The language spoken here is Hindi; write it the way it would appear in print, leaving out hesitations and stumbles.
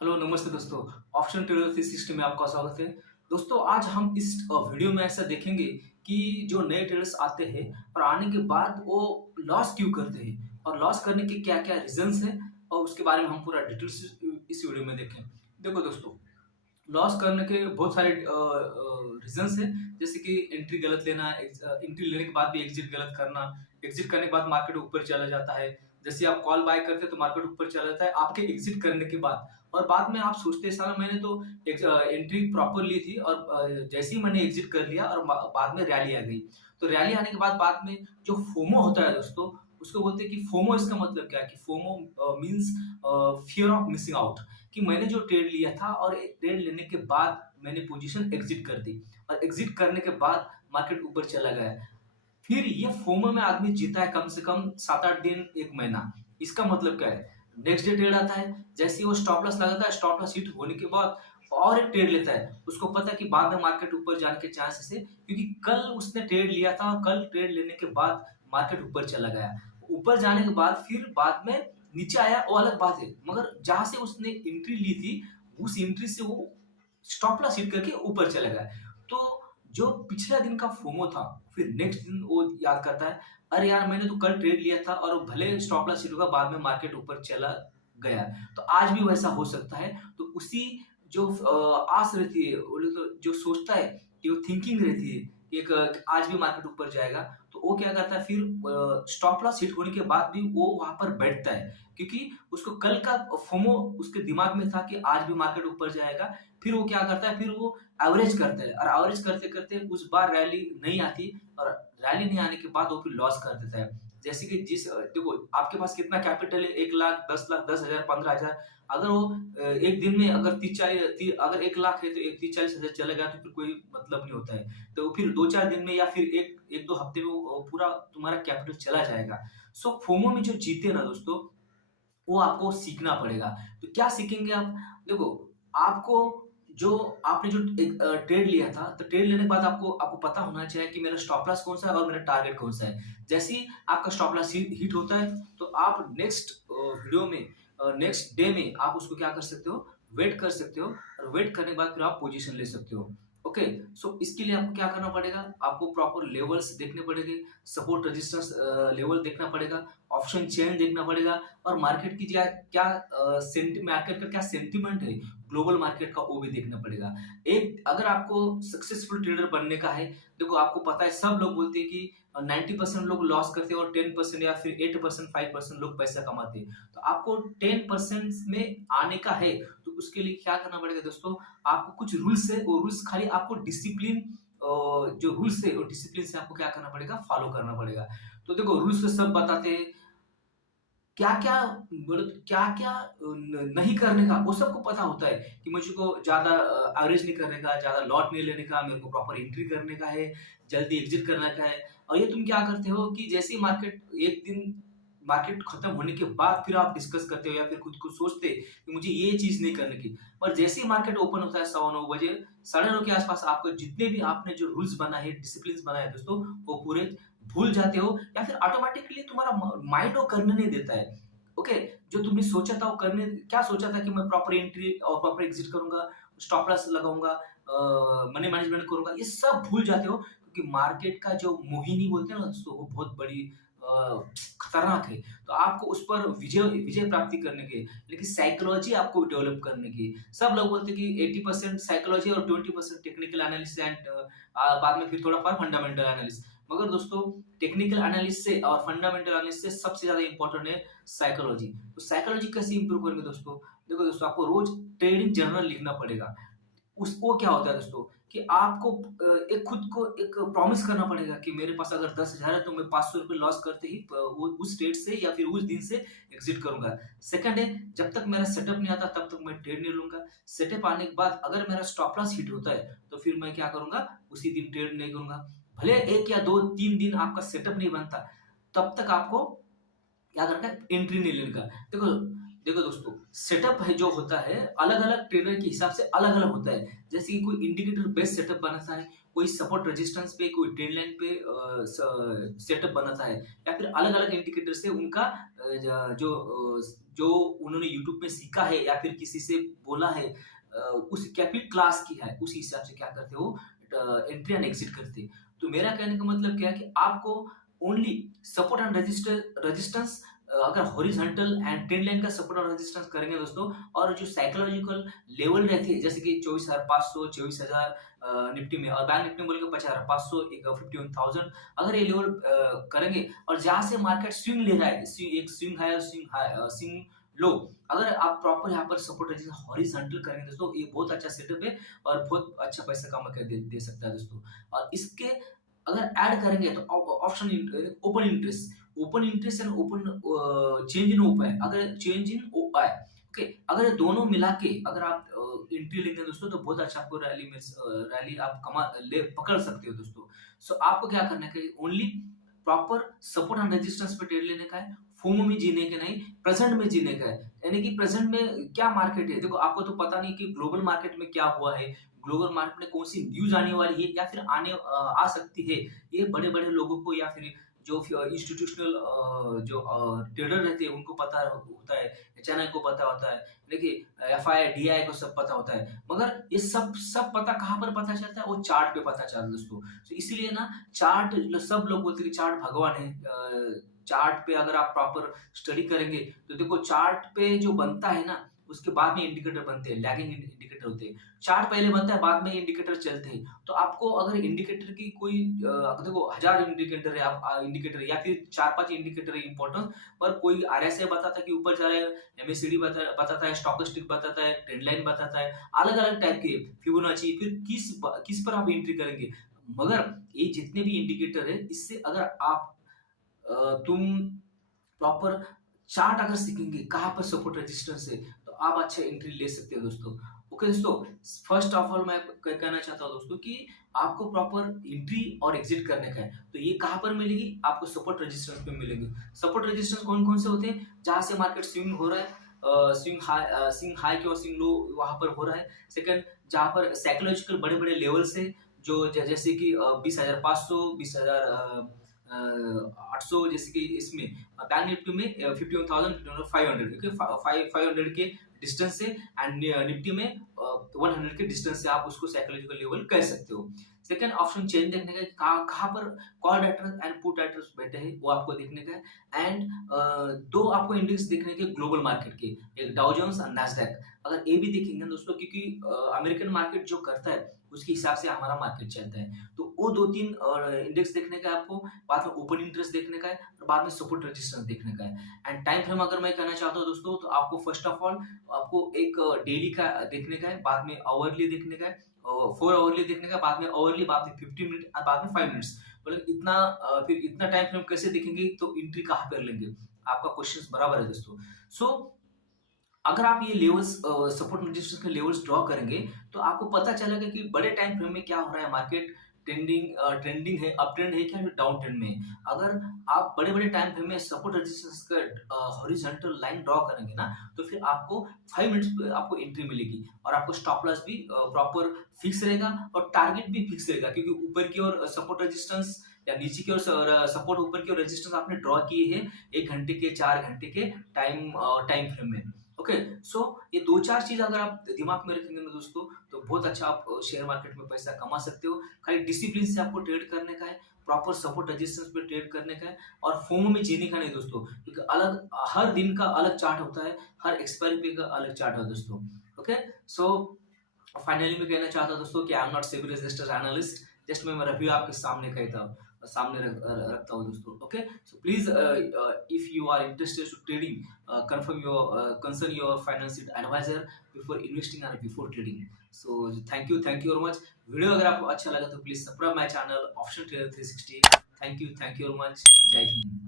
हेलो नमस्ते दोस्तों। ऑप्शन ट्रेडर 360 में आपका स्वागत है। दोस्तों आज हम इस वीडियो में ऐसा देखेंगे कि जो नए ट्रेडर्स आते हैं और आने के बाद वो लॉस क्यों करते हैं और लॉस करने के क्या क्या रीजंस हैं और उसके बारे में हम पूरा डिटेल्स इस वीडियो में देखें। देखो दोस्तों, लॉस करने के बहुत सारे रीजंस हैं, जैसे कि एंट्री गलत लेना, एंट्री लेने के बाद भी एग्जिट गलत करना, एग्जिट करने के बाद मार्केट ऊपर चला जाता है। जैसे आप कॉल बाय करते हैं तो मार्केट ऊपर चला जाता है आपके एग्जिट करने के बाद, और बाद में आप सोचते हैं साला मैंने तो एंट्री प्रॉपर ली थी और जैसे ही मैंने एग्जिट कर लिया और बाद में रैली आ गई। तो रैली आने के बाद में जो फोमो होता है दोस्तों, उसको बोलते हैं कि फोमो। इसका मतलब क्या है कि FOMO means fear of missing out, कि मैंने जो ट्रेड लिया था और ट्रेड लेने के बाद मैंने पोजीशन एग्जिट कर दी और एग्जिट करने के बाद मार्केट ऊपर चला गया। फिर ये फोमो में आदमी जीता है कम से कम 7-8 दिन, 1 महीना। इसका मतलब क्या है? नेक्स्ट डे ट्रेड आता है, जैसे ही वो स्टॉप लॉस लगाता है, स्टॉप लॉस हिट होने के बाद और एक ट्रेड लेता है। उसको पता है कि बाद में मार्केट ऊपर जाने के चांसेस है, क्योंकि कल उसने ट्रेड लिया था और कल ट्रेड लेने के बाद मार्केट ऊपर चला गया। ऊपर जाने के बाद फिर बाद में नीचे आया, वो अलग बात है, मगर जहां से उसने एंट्री ली थी उस एंट्री से वो स्टॉप लॉस हिट करके ऊपर चला गया। तो जो पिछला दिन का फोमो था, फिर नेक्स्ट दिन वो याद करता है, अरे यार मैंने तो कल ट्रेड लिया था और भले स्टॉप लॉस हिट होगा, बाद में मार्केट ऊपर चला गया। तो आज भी वैसा हो सकता है। तो उसी जो आस रहती है, वो लोग तो जो सोचता है कि वो थिंकिंग रहती है कि आज भी मार्केट ऊपर जाएगा, तो वो क्या करता है, फिर स्टॉप लॉस हिट होने के बाद भी वो वहां पर बैठता है, क्योंकि उसको कल का फोमो उसके दिमाग में था कि आज भी मार्केट ऊपर जाएगा। फिर वो क्या करता है, फिर वो एवरेज करता है और एवरेज करते करते उस बार रैली नहीं आती, और रैली नहीं आने के बाद वो फिर लॉस कर देता है। जैसे कि देखो आपके पास कितना कैपिटल है, 1 लाख, 10 लाख, 10,000, 15,000। अगर वो एक दिन में अगर अगर 1 लाख है तो 30-40 हजार चला गया तो फिर कोई मतलब नहीं होता है। तो फिर 2-4 दिन में या फिर एक एक दो हफ्ते में वो पूरा तुम्हारा कैपिटल चला जाएगा। सो फोमो में जो जीते ना दोस्तों, वो आपको सीखना पड़ेगा। तो क्या सीखेंगे आप? देखो, आपको जो आपने जो एक ट्रेड लिया था, तो ट्रेड लेने के बाद आपको आपको पता होना चाहिए कि मेरा स्टॉप लॉस कौन-सा है और मेरा टारगेट कौन-सा है। जैसे ही आपका स्टॉप लॉस हिट होता है, तो आप नेक्स्ट वीडियो में नेक्स्ट डे में आप उसको क्या कर सकते हो, वेट कर सकते हो, और वेट करने के बाद फिर आप पोजीशन ले सकते हो। ओके, सो इसके लिए आपको क्या करना पड़ेगा, आपको प्रॉपर लेवल्स देखने पड़ेंगे, सपोर्ट रेजिस्टेंस लेवल देखना पड़ेगा, ऑप्शन चेन देखना पड़ेगा, और मार्केट की क्या क्या मार्केट का क्या सेंटीमेंट है, ग्लोबल मार्केट का, वो भी देखना पड़ेगा। एक अगर आपको सक्सेसफुल ट्रेडर बनने का है, देखो आपको पता है सब लोग बोलते हैं कि 90% लोग लॉस करते हैं और 10% या फिर 8%, 5% लोग पैसा कमाते हैं। तो आपको 10% में आने का है, तो उसके लिए क्या करना पड़ेगा दोस्तों, आपको कुछ रूल्स है, वो रूल्स खाली आपको डिसिप्लिन, जो रूल्स है वो डिसिप्लिन से आपको क्या करना पड़ेगा, फॉलो करना पड़ेगा। तो देखो रूल्स तो सब बताते हैं, क्या-क्या बोले तो क्या-क्या नहीं करने का वो सबको पता होता है, कि मुझको ज़्यादा एवरेज नहीं करने का, ज़्यादा लॉट नहीं लेने का, मेरे को प्रॉपर एंट्री करने का है, जल्दी एग्ज़िट करने का है। और ये तुम क्या करते हो कि जैसे ही मार्केट एक दिन मार्केट खत्म होने के बाद फिर आप डिस्कस करते हो या फिर खुद को सोचते कि मुझे ये चीज़ नहीं करने की। पर जैसे ही मार्केट ओपन होता है 9:15 बजे, 9:30 के आस-पास, आपको जितने भी आपने जो रूल्स बनाए हैं, डिसिप्लिन्स बनाए हैं दोस्तों, वो पूरे भूल जाते हो, या फिर ऑटोमैटिकली तुम्हारा माइंड वो करने नहीं देता है। ओके, जो तुमने सोचा था वो करने, क्या सोचा था कि मैं प्रॉपर एंट्री और प्रॉपर एग्जिट करूंगा, स्टॉप लॉस लगाऊंगा, मनी मैनेजमेंट करूंगा, ये सब भूल जाते हो, क्योंकि मार्केट का जो मोहिनी बोलते हैं ना दोस्तों, वो बहुत बड़ी खतरनाक है। तो आपको उस पर विजय विजय प्राप्ति करने की, लेकिन साइकोलॉजी आपको डेवलप करने की। सब लोग बोलते हैं कि 80% साइकोलॉजी और 20% टेक्निकल एनालिसिस एंड बाद में फिर थोड़ा फंडामेंटल एनालिसिस। मगर दोस्तों, टेक्निकल एनालिसिस से और फंडामेंटल एनालिसिस से सबसे ज्यादा इंपॉर्टेंट है साइकोलॉजी। तो साइकोलॉजी कैसे इंप्रूव करेंगे दोस्तों? देखो दोस्तों, आपको रोज ट्रेडिंग जर्नल लिखना पड़ेगा। उसको क्या होता है दोस्तों, कि आपको एक खुद को एक प्रॉमिस करना पड़ेगा कि मेरे पास अगर 10,000 है तो मैं 500 रुपए लॉस करते ही वो उस ट्रेड से या फिर उस दिन से एग्जिट करूंगा। सेकंड है, जब तक मेरा सेटअप नहीं आता तब तक मैं ट्रेड नहीं लूंगा। सेटअप आने के बाद अगर मेरा स्टॉप लॉस हिट होता है तो फिर मैं क्या करूंगा, उसी दिन ट्रेड नहीं करूंगा। भले 1 या 2-3 दिन आपका सेटअप नहीं बनता, तब तक आपको क्या करना है, एंट्री नहीं लेने का। देखो देखो दोस्तों, सेटअप है जो होता है अलग-अलग ट्रेडर के हिसाब से अलग-अलग होता है। जैसे कि कोई इंडिकेटर बेस्ड सेटअप बनाता है, कोई सपोर्ट रेजिस्टेंस पे, कोई ट्रेड लाइन पे सेटअप बनाता है, या फिर अलग-अलग इंडिकेटर से उनका जो उन्होंने यूट्यूब में सीखा है या फिर किसी से बोला है, उस कैपिट क्लास की है, उसी हिसाब से क्या करते हो, एंट्री एंड एग्जिट करते हैं। तो मेरा कहने का मतलब क्या है कि आपको ओनली सपोर्ट एंड रेजिस्टेंस, अगर हॉरिजॉन्टल एंड ट्रेंड लाइन का सपोर्ट और रेजिस्टेंस करेंगे दोस्तों, और जो साइकोलॉजिकल लेवल रहती है जैसे कि 24,500, 24,000 निफ्टी में, और बैंक निफ्टी में बोलेंगे 50,500, एक 51,000, अगर ये लेवल करेंगे और जहां से मार्केट स्विंग ले रहा है, एक स्विंग हाई और स्विंग लो, अगर आप प्रॉपर यहाँ पर सपोर्ट रेजिस्टेंस हॉरिजॉन्टल करेंगे दोस्तों, ये बहुत अच्छा सेटअप है और बहुत अच्छा पैसा कमा कर दे सकता है दोस्तों। और इसके अगर ऐड करेंगे तो option open interest, open interest and open change in open, अगर चेंज इन ओआई, ओके, अगर ये दोनों मिला के अगर आप एंट्री लेंगे दोस्तों, तो बहुत अच्छा आपको रैली आप पकड़ सकते हो दोस्तों। सो आपको क्या करना है, only proper support and resistance पे ट्रेड लेने का है, फोमो में जीने के नहीं, प्रेजेंट में जीने का है। यानी कि प्रेजेंट में क्या मार्केट है, देखो आपको तो पता नहीं कि ग्लोबल मार्केट में क्या हुआ है, ग्लोबल मार्केट में कौन सी न्यूज आने वाली है या फिर आ सकती है। ये बड़े बड़े लोगों को या फिर जो इंस्टीट्यूशनल जो ट्रेडर रहते हैं उनको पता होता है, एचएनआई को पता होता है, देखिए एफआई डीआई को सब पता होता है, मगर ये सब सब पता कहाँ पर पता चलता है, वो चार्ट पे पता चलता है दोस्तों। तो इसीलिए ना चार्ट, सब लोग बोलते हैं कि चार्ट भगवान है। चार्ट पे अगर आप प्रॉपर स्टडी करेंगे तो देखो, चार्ट पे जो बनता है ना, उसके बाद में इंडिकेटर बनते हैं, लैगिंग इंडिकेटर होते हैं। चार्ट पहले बनता है, बाद में इंडिकेटर चलते हैं। तो आपको अगर इंडिकेटर की कोई देखो 1000 इंडिकेटर है, आप इंडिकेटर या फिर 4-5 इंडिकेटर है इंपॉर्टेंट, पर कोई आरएसआई बताता है कि ऊपर जा रहा है, एमएससीडी बताता है, स्टॉकेस्टिक बताता है, ट्रेंड लाइन बताता है, अलग अलग टाइप के फिबोनाची, फिर किस पर आप एंट्री करेंगे। मगर ये जितने भी इंडिकेटर है, इससे अगर आप तुम प्रॉपर चार्ट अगर सीखेंगे कहाँ पर सपोर्ट रेजिस्टेंस है, तो आप अच्छे एंट्री ले सकते हो दोस्तों। ओके दोस्तों, फर्स्ट ऑफ ऑल मैं कहना चाहता हूँ दोस्तों कि आपको प्रॉपर एंट्री और एग्जिट करने का है। तो ये कहाँ पर मिलेगी, आपको सपोर्ट रेजिस्टेंस पे मिलेंगे। सपोर्ट रेजिस्टेंस कौन कौन से होते हैं, जहाँ से मार्केट स्विंग हो रहा है, स्विंग हाई की और स्विंग लो वहां पर हो रहा है। सेकंड, जहाँ पर साइकोलॉजिकल बड़े बड़े लेवल से, जो जैसे कि 20,500, 20,800, जैसे कि इसमें बैंक निफ्टी में 51,500, ओके, 500 के डिस्टेंस से, एंड निफ्टी में 100 के डिस्टेंस से आप उसको साइकोलॉजिकल लेवल कह सकते हो। सेकंड ऑप्शन चेन देखने का, कहाँ पर call writers and put writers बैठे हैं, वो आपको देखने का है। एंड दो आपको इंडेक्स देखने के ग्लोबल मार्केट के, एक डाउ जोन्स और नैस्डैक। अगर ये भी देखेंगे दोस्तों, क्योंकि अमेरिकन मार्केट जो करता है उसके हिसाब से हमारा मार्केट चलता है, तो वो 2-3 इंडेक्स देखने का है आपको, बाद में ओपन इंटरेस्ट देखने का है, और बाद में सपोर्ट रेजिस्टेंस देखने का है। एंड टाइम फ्रेम अगर मैं कहना चाहता हूँ दोस्तों, तो आपको फर्स्ट ऑफ ऑल आपको एक डेली का देखने का है, बाद में आवरली देखने का है, 4 आवरली देखने का, बाद में आवरली, बाद में 50 मिनट, बाद में 5 मिनट्स। मतलब इतना फिर इतना टाइम फ्रेम कैसे देखेंगे, तो एंट्री कहाँ पर लेंगे, आपका क्वेश्चन बराबर है दोस्तों। सो अगर आप ये लेवल्स, सपोर्ट रेजिस्टेंस के लेवल्स ड्रॉ करेंगे, तो आपको पता चलेगा कि बड़े टाइम फ्रेम में क्या हो रहा है, मार्केट ट्रेंडिंग है, अप ट्रेंड है क्या, डाउन ट्रेंड में। अगर आप बड़े बड़े टाइम फ्रेम में सपोर्ट रेजिस्टेंस का हॉरिजॉन्टल लाइन ड्रॉ करेंगे ना, तो फिर आपको 5 मिनट्स पे आपको एंट्री मिलेगी, और आपको स्टॉप लॉस भी प्रॉपर फिक्स रहेगा, और टारगेट भी फिक्स रहेगा, क्योंकि ऊपर की ओर सपोर्ट रेजिस्टेंस या नीचे की ओर सपोर्ट, ऊपर की ओर रेजिस्टेंस आपने ड्रॉ किए हैं 1 घंटे के, 4 घंटे के टाइम फ्रेम में। ओके, सो ये 2-4 चीज अगर आप दिमाग में रखेंगे ना दोस्तों, तो बहुत अच्छा आप शेयर मार्केट में पैसा कमा सकते हो। खाली डिसिप्लिन से आपको ट्रेड करने का है, प्रॉपर सपोर्ट रेजिस्टेंस पे ट्रेड करने का है, और फोमो में जीने का नहीं दोस्तों, क्योंकि अलग हर दिन का अलग चार्ट होता है, हर एक्सपायरी पे का अलग चार्ट है दोस्तों। ओके, सो फाइनली मैं कहना चाहता हूँ दोस्तों कि I am not SEBI registered analyst, just मैं रिव्यू आपके सामने कहता हूँ, सामने रखता हूँ दोस्तों। Okay, so please if you are interested to trading, confirm your concern your financial advisor before investing or before trading. So thank you very much. Video अगर आपको अच्छा लगा तो please subscribe my channel option trader 360। Thank you very much. जय हिंद।